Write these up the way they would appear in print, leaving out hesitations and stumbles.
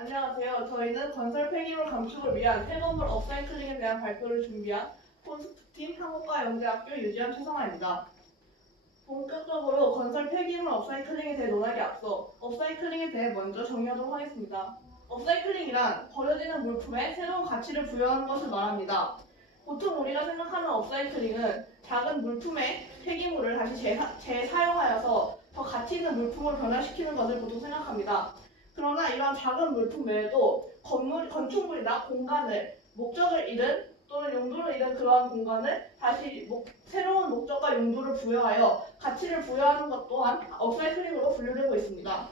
안녕하세요. 저희는 건설 폐기물 감축을 위한 새 건물 업사이클링에 대한 발표를 준비한 콘스트팀 한국과영대학교 유지한 최성아입니다. 본격적으로 건설 폐기물 업사이클링에 대해 논하기 앞서 업사이클링에 대해 먼저 정의하도록 하겠습니다. 업사이클링이란 버려지는 물품에 새로운 가치를 부여하는 것을 말합니다. 보통 우리가 생각하는 업사이클링은 작은 물품의 폐기물을 다시 재사용하여서 더 가치 있는 물품으로 변화시키는 것을 보통 생각합니다. 그러나 이러한 작은 물품 외에도 건축물이나 공간을 목적을 잃은 또는 용도를 잃은 그러한 공간을 다시 새로운 목적과 용도를 부여하여 가치를 부여하는 것 또한 업사이클링으로 분류되고 있습니다.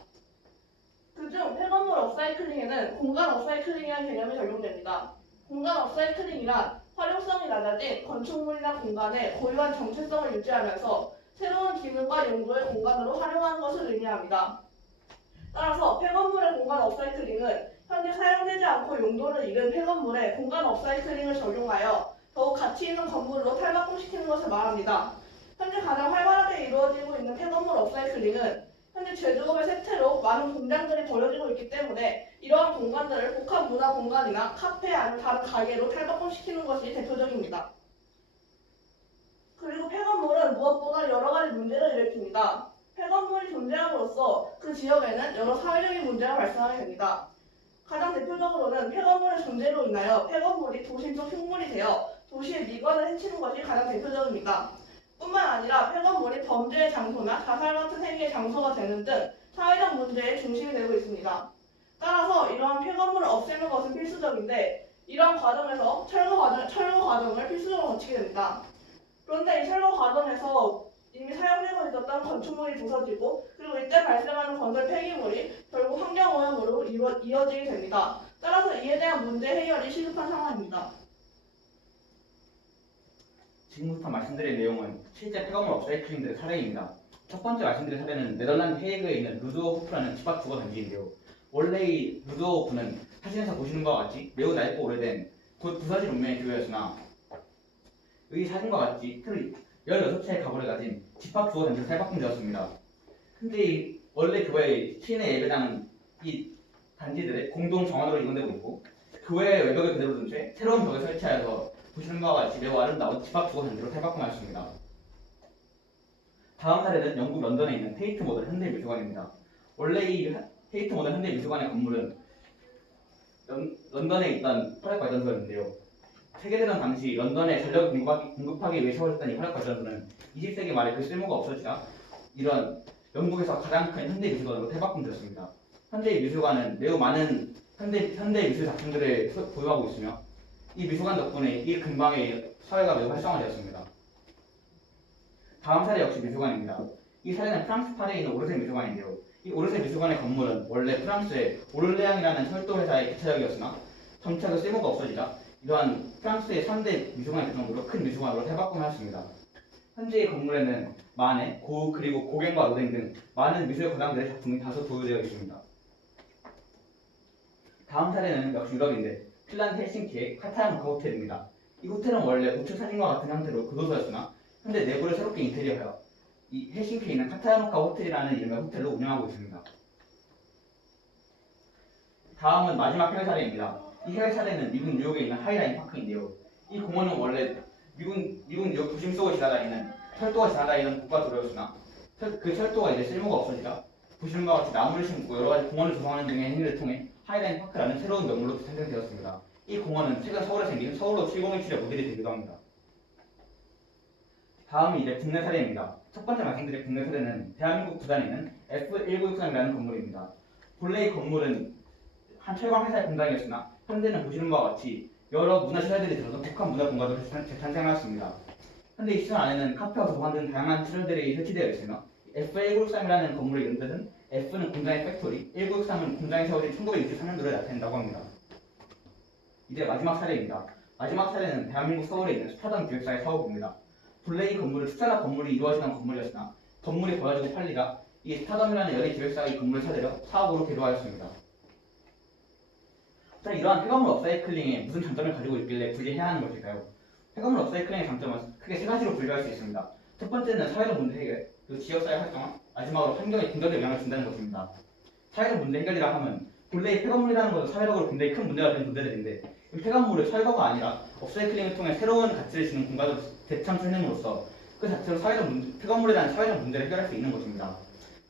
그중 폐건물 업사이클링에는 공간 업사이클링이라는 개념이 적용됩니다. 공간 업사이클링이란 활용성이 낮아진 건축물이나 공간의 고유한 정체성을 유지하면서 새로운 기능과 용도의 공간으로 활용하는 것을 의미합니다. 따라서 폐건물의 공간 업사이클링은 현재 사용되지 않고 용도를 잃은 폐건물에 공간 업사이클링을 적용하여 더욱 가치 있는 건물로 탈바꿈시키는 것을 말합니다. 현재 가장 활발하게 이루어지고 있는 폐건물 업사이클링은 현재 제조업의 쇠퇴로 많은 공장들이 벌어지고 있기 때문에 이러한 공간들을 복합 문화 공간이나 카페 아니면 다른 가게로 탈바꿈시키는 것이 대표적입니다. 그리고 폐건물은 무엇보다 여러 가지 문제를 일으킵니다. 폐건물이 존재함으로써 그 지역에는 여러 사회적인 문제가 발생하게 됩니다. 가장 대표적으로는 폐건물의 존재로 인하여 폐건물이 도심적 흉물이 되어 도시의 미관을 해치는 것이 가장 대표적입니다. 뿐만 아니라 폐건물이 범죄의 장소나 자살 같은 행위의 장소가 되는 등 사회적 문제의 중심이 되고 있습니다. 따라서 이러한 폐건물을 없애는 것은 필수적인데 이러한 과정에서 철거 과정을 필수적으로 거치게 됩니다. 그런데 이 철거 과정에서 이미 사용되고 있었던 건축물이 부서지고 그리고 이때 발생하는 건설 폐기물이 결국 환경오염으로 이어지게 됩니다. 따라서 이에 대한 문제 해결이 시급한 상황입니다. 지금부터 말씀드릴 내용은 실제 폐건물 업사이클링들의 사례입니다. 첫 번째 말씀드릴 사례는 네덜란드 헤이그에 있는 루드호프라는 집합 주거 단지인데요. 원래 이 루드호프는 사진에서 보시는 것과 같이 매우 낡고 오래된 곧 부서진 운명의 교회였으나 이 사진과 같이 틀 16채의 가구를 가진 집합 주거 단지로 탈바꿈되었습니다. 근데 원래 교회의 시인의 예배당은 이 단지들의 공동 정원으로 이용되고 있고 교회의 외벽을 그대로 둔 채 새로운 벽을 설치하여서 보시는 것과 같이 매우 아름다운 집합 주거 단지로 탈바꿈하였습니다. 다음 사례는 영국 런던에 있는 테이트 모던 현대미술관입니다. 원래 이 테이트 모던 현대미술관의 건물은 런던에 있던 화력발전소였는데요. 세계대전 당시 런던에 전력을 공급하기 위해 세워졌던 이 화력발전소는 20세기 말에 그 쓸모가 없어지자 이런 영국에서 가장 큰 현대미술관으로 탈바꿈되었습니다. 현대미술관은 매우 많은 현대미술 작품들을 보유하고 있으며 이 미술관 덕분에 이 근방의 사회가 매우 활성화되었습니다. 다음 사례 역시 미술관입니다. 이 사례는 프랑스 파리에 있는 오르세 미술관인데요. 이 오르세 미술관의 건물은 원래 프랑스의 오를레앙이라는 철도 회사의 기차역이었으나 점차 그 쓸모가 없어지자 이러한 프랑스의 3대 미술관의 규정으로 큰 미술관으로 탈바꿈하였습니다. 현재 이 건물에는 마네, 고흐 그리고 고갱과 로댕 등 많은 미술 거장들의 작품이 다수 보유되어 있습니다. 다음 사례는 역시 유럽인데 핀란드 헬싱키의 카타야노카 호텔입니다. 이 호텔은 원래 우측 사진과 같은 형태로 교도소였으나 현재 내부를 새롭게 인테리어하여 이 헬싱키에 있는 카타야노카 호텔이라는 이름의 호텔로 운영하고 있습니다. 다음은 마지막 해외 사례입니다. 이 해외 사례는 미국 뉴욕에 있는 하이라인 파크인데요. 이 공원은 원래 미국 뉴욕 도심 속을 지나다니는 철도가 지나다니는 국가도로였으나 그 철도가 이제 쓸모가 없어지자 보시는 바와 같이 나무를 심고 여러 가지 공원을 조성하는 등의 행위를 통해 하이라인 파크라는 새로운 명물로 탄생되었습니다. 이 공원은 최근 서울에 생긴 서울로 7017의 모델이 되기도 합니다. 다음은 이제 국내 사례입니다. 첫 번째 말씀드릴 국내 사례는 대한민국 부산에 있는 F1963이라는 건물입니다. 본래 이 건물은 한 철강 회사의 공장이었으나 현재는 보시는 바와 같이 여러 문화시설들이 들어서 복합 문화 공간으로 재탄생하였습니다. 현재 이 시설 안에는 카페와 도서관 등 다양한 시설들이 설치되어 있으며 F1963이라는 건물의 이름 뜻은 F는 공장의 팩토리, 1963은 공장이 세워진 1963년도를 나타낸다고 합니다. 이제 마지막 사례입니다. 마지막 사례는 대한민국 서울에 있는 스타덤 기획사의 사업입니다. 본래 이 건물은 투자나 건물이 이루어지던 건물이었으나 건물이 버려지고 팔리자 이 스타덤이라는 연예 기획사가 이 건물을 사들여 사업으로 개조하였습니다. 자, 이러한 폐건물 업사이클링에 무슨 장점을 가지고 있길래 굳이 해야 하는 것일까요? 폐건물 업사이클링의 장점은 크게 세 가지로 분류할 수 있습니다. 첫 번째는 사회적 문제 해결, 그리고 지역사회 활성화, 마지막으로 환경에 긍정적 영향을 준다는 것입니다. 사회적 문제 해결이라 하면 본래의 폐건물이라는 것은 사회적으로 굉장히 큰 문제가 되는 문제들인데 이 폐건물을 철거가 아니라 업사이클링을 통해 새로운 가치를 지닌 공간으로 재창출함으로써 그 자체로 폐건물에 대한 사회적 문제를 해결할 수 있는 것입니다.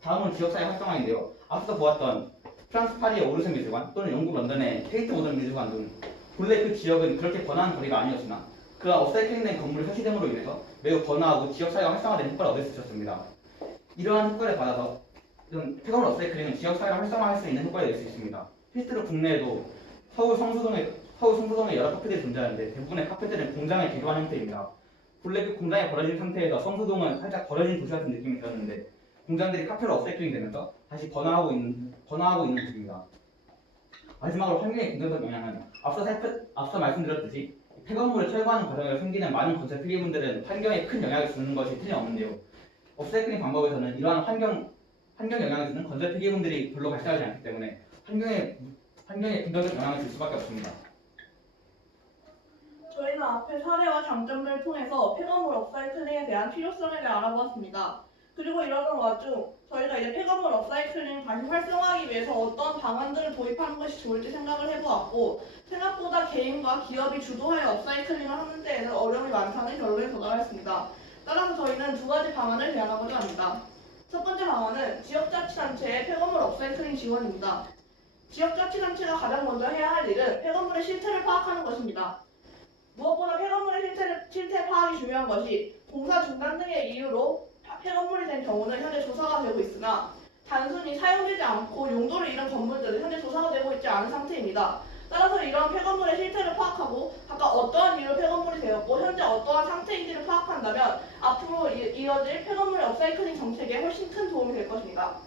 다음은 지역사회 활성화인데요. 앞서 보았던 프랑스 파리의 오르세 미술관 또는 영국 런던의 테이트 모던 미술관 등 본래 그 지역은 그렇게 번화한 거리가 아니었으나 그런 업사이클링된 건물이 설치됨으로 인해서 매우 번화하고 지역사회가 활성화된 효과를 얻을 수 있었습니다. 이러한 효과를 받아서 이런 폐건물 업사이클링은 지역사회를 활성화할 수 있는 효과를 낼 수 있습니다. 실제로 국내에도 서울 성수동에 여러 카페들이 존재하는데 대부분의 카페들은 공장을 개조한 형태입니다. 본래 그 공장이 버려진 상태에서 성수동은 살짝 버려진 도시 같은 느낌이 들었는데 공장들이 카페로 업사이클링 되면서 다시 번화하고 있는 곳입니다. 마지막으로 환경의 긍정적 영향은 앞서 말씀드렸듯이 폐건물을 철거하는 과정에서 생기는 많은 건설 피해분들은 환경에 큰 영향을 주는 것이 틀림없는데요. 업사이클링 방법에서는 이러한 환경 영향을 주는 건설 피해분들이 별로 발생하지 않기 때문에 환경에 긍정적 영향을 줄 수밖에 없습니다. 저희는 앞에 사례와 장점들을 통해서 폐건물 업사이클링에 대한 필요성에 대해 알아보았습니다. 그리고 이러던 와중 저희가 이제 폐건물 업사이클링을 다시 활성화하기 위해서 어떤 방안들을 도입하는 것이 좋을지 생각을 해보았고 생각보다 개인과 기업이 주도하여 업사이클링을 하는 데에는 어려움이 많다는 결론에 도달했습니다. 따라서 저희는 두 가지 방안을 제안하고자 합니다. 첫 번째 방안은 지역자치단체의 폐건물 업사이클링 지원입니다. 지역자치단체가 가장 먼저 해야 할 일은 폐건물의 실태를 파악하는 것입니다. 무엇보다 폐건물의 실태 파악이 중요한 것이 공사 중단 등의 이유로 폐건물이 된 경우는 현재 조사가 되고 있으나 단순히 사용되지 않고 용도를 잃은 건물들은 현재 조사가 되고 있지 않은 상태입니다. 따라서 이러한 폐건물의 실태를 파악하고 각각 어떠한 이유로 폐건물이 되었고 현재 어떠한 상태인지를 파악한다면 앞으로 이어질 폐건물의 업사이클링 정책에 훨씬 큰 도움이 될 것입니다.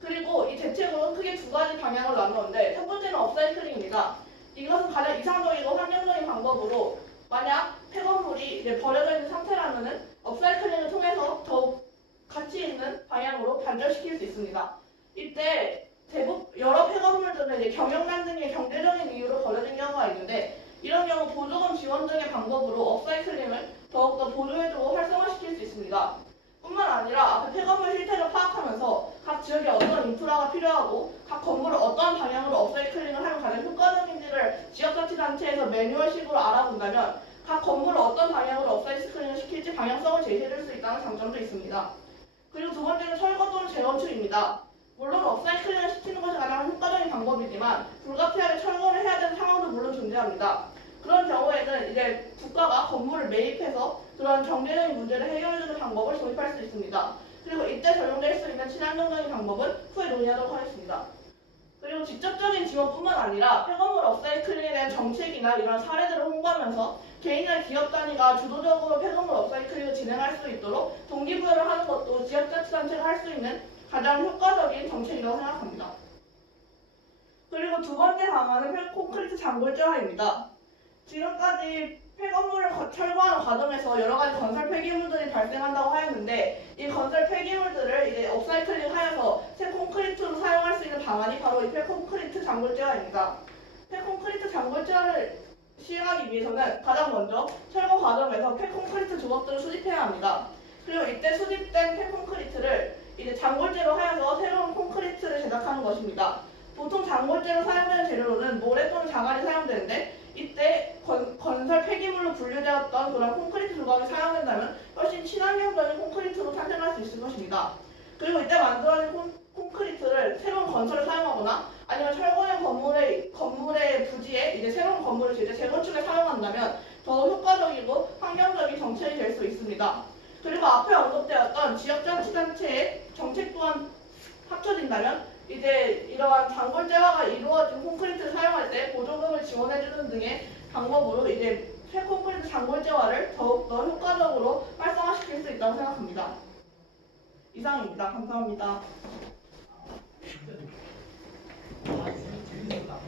그리고 이 대책으로는 크게 두 가지 방향을 나누는데 첫 번째는 업사이클링입니다. 이것은 가장 이상적이고 환경적인 방법으로 만약 폐건물이 이제 버려져 있는 상태라면은 업사이클링을 통해서 더욱 가치 있는 방향으로 반전시킬 수 있습니다. 이때 여러 폐건물들은 이제 경영난 등의 경제적인 이유로 버려진 경우가 있는데 이런 경우 보조금 지원 등의 방법으로 업사이클링을 더욱더 보조해주고 활성화시킬 수 있습니다. 뿐만 아니라 앞에 폐건물 실태를 파악하면서 각 지역에 어떤 인프라가 필요하고 각 건물을 어떠한 방향으로 업사이클링을 하면 가장 효과적인지를 지역자치단체에서 매뉴얼식으로 알아본다면 각 건물을 어떤 방향으로 업사이클링을 시킬지 방향성을 제시해줄 수 있다는 장점도 있습니다. 그리고 두 번째는 철거 또는 재건축입니다. 물론 업사이클링을 시키는 것이 가장 효과적인 방법이지만 불가피하게 철거를 해야 되는 상황도 물론 존재합니다. 그런 경우에는 이제 국가가 건물을 매입해서 그런 경제적인 문제를 해결해주는 방법을 도입할 수 있습니다. 그리고 이때 적용될 수 있는 친환경적인 방법은 후에 논의하도록 하겠습니다. 그리고 직접적인 지원뿐만 아니라 폐건물 업사이클링에 대한 정책이나 이런 사례들을 홍보하면서 개인이나 기업 단위가 주도적으로 폐건물 업사이클링을 진행할 수 있도록 동기부여를 하는 것도 지역자치단체가 할 수 있는 가장 효과적인 정책이라고 생각합니다. 그리고 두 번째 방안은 콘크리트 장골재화입니다. 지금까지 폐건물을 철거하는 과정에서 여러 가지 건설 폐기물들이 발생한다고 하였는데 이 건설 폐기물들을 이제 업사이클링 하여서 새 콘크리트로 사용할 수 있는 방안이 바로 이 폐콘크리트 장골재화입니다. 폐콘크리트 장골재화를 시행하기 위해서는 가장 먼저 철거 과정에서 폐콘크리트 조각들을 수집해야 합니다. 그리고 이때 수집된 폐콘크리트를 이제 장골재로 하여서 새로운 콘크리트를 제작하는 것입니다. 보통 장골재로 사용되는 재료로는 모래 또는 자갈이 사용되는데 이때 건설 폐기물로 분류되었던 그런 콘크리트 조각이 사용된다면 훨씬 친환경적인 콘크리트로 탄생할 수 있을 것입니다. 그리고 이때 만들어진 콘크리트를 새로운 건설에 사용하거나 아니면 철거된 건물의 부지에 이제 새로운 건물을 재건축에 사용한다면 더 효과적이고 환경적인 정책이 될 수 있습니다. 그리고 앞에 언급되었던 지역자치단체의 정책 또한 합쳐진다면 이제 이러한 장골재화가 이루어진 콘크리트를 사용할 때 보조금을 지원해주는 등의 방법으로 이제 폐콘크리트 장골재화를 더욱더 효과적으로 활성화시킬 수 있다고 생각합니다. 이상입니다. 감사합니다. 재밌다.